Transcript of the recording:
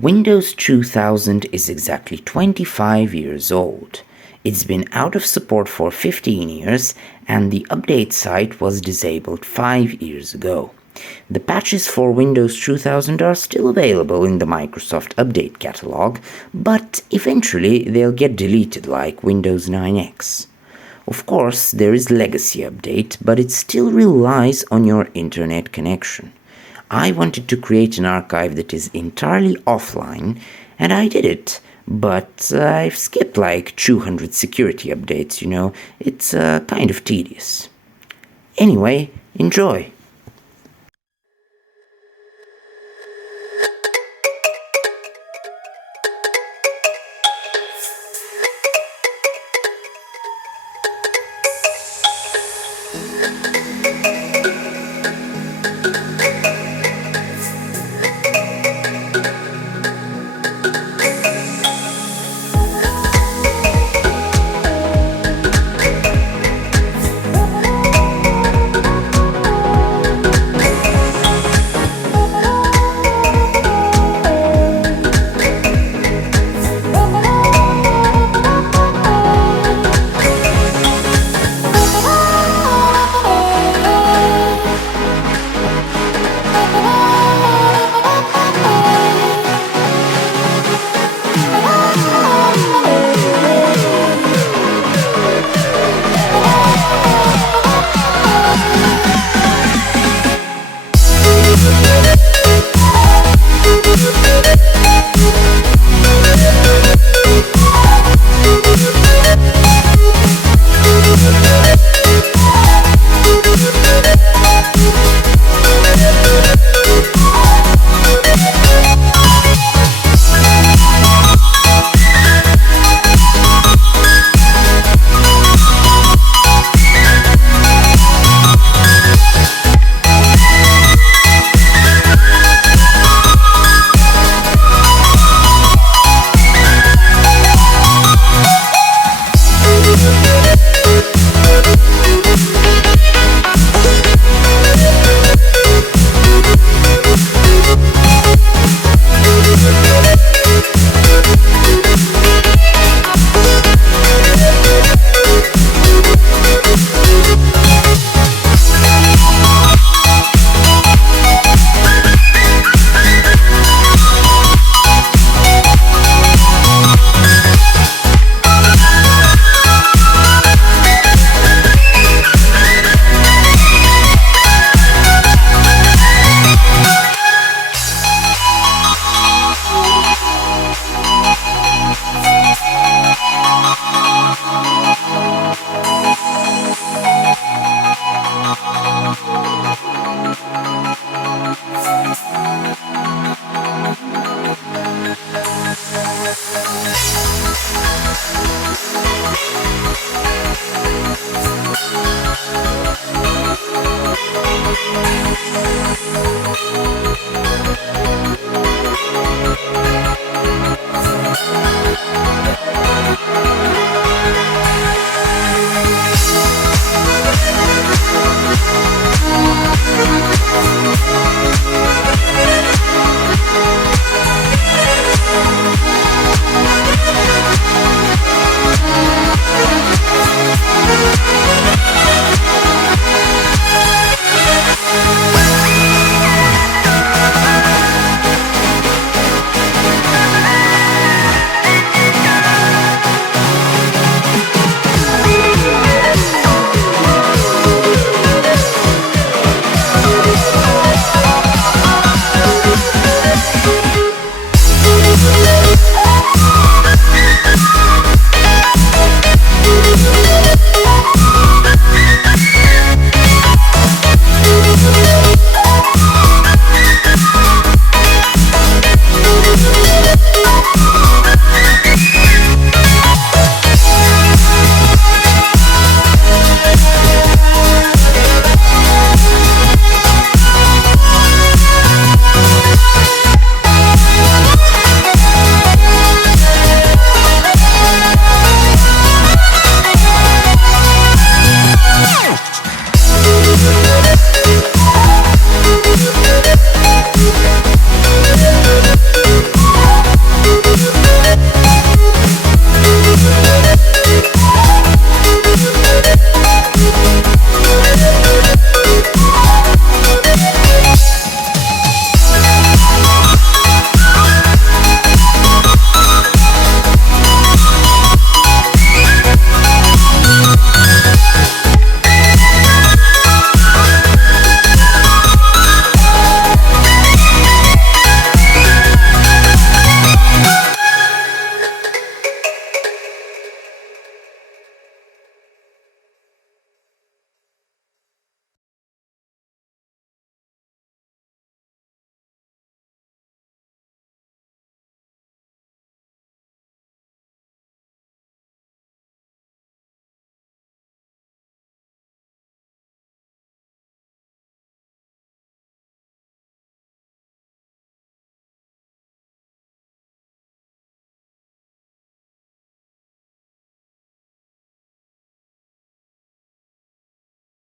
Windows 2000 is exactly 25 years old. It's been out of support for 15 years, and the update site was disabled 5 years ago. The patches for Windows 2000 are still available in the Microsoft Update catalog, but eventually they'll get deleted like Windows 9X. Of course, there is Legacy Update, but it still relies on your internet connection. I wanted to create an archive that is entirely offline, and I did it, but I've skipped like 200 security updates, It's kind of tedious. Anyway, enjoy!